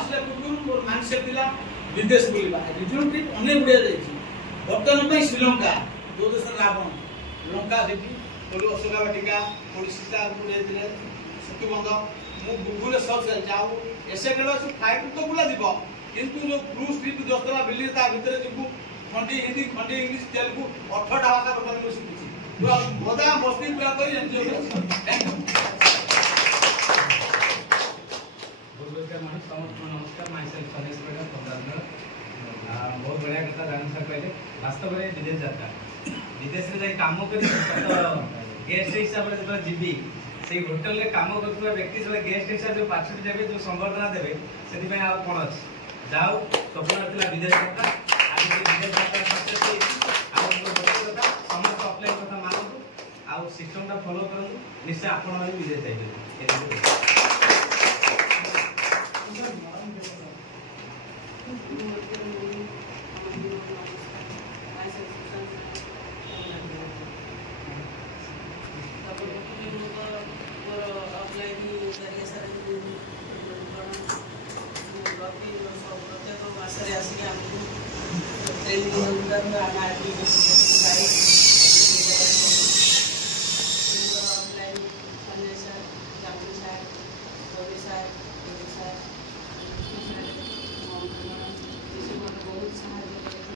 आसला पूर्व मोर माइंडसेट थिला विदेश बुलवा रिजल्ट अनेक गुड़िया जाइए बर्तमान श्रीलंका जो देश रावण लंका सेठी कोड़ी अशोका वाटिका कोड़ी सीता गुड़े सेतुबंध मु गुगल सर्च जाऊ ऐसे केलो फ्लाइट तो बुला दिबो किंतु जो क्रूज ट्रिप 10 टा बिल्ली ता भीतर जिबु खंडी हिंदी खंडी इंग्लिश तेलुगु 18 टा भाषा बर्तमान में शिखुची तो मजा मस्ती पूरा करी एंजॉय थैंक यू नमस्कार माई सेल्फ सनेश बहुत बढ़िया कथा जान सर कहले वास्तव में विदेश जाता विदेश में जाई काम कर गेस्ट हिसाब से जीवी से होटल रे काम करथुवा व्यक्ति सब गेस्ट हिसाब से पाछुटी देबे जो संबर्धना देबे सेति पे आ कोन अछि जाओ स्वप्न थिला विदेश जाता आज विदेश जाता सक्सेस आ कथा समस्त अप्लाई कथा मानू आ सिस्टम ता फॉलो करू निश्चय आपण भी विदेश जाइबे ट्रेनिंग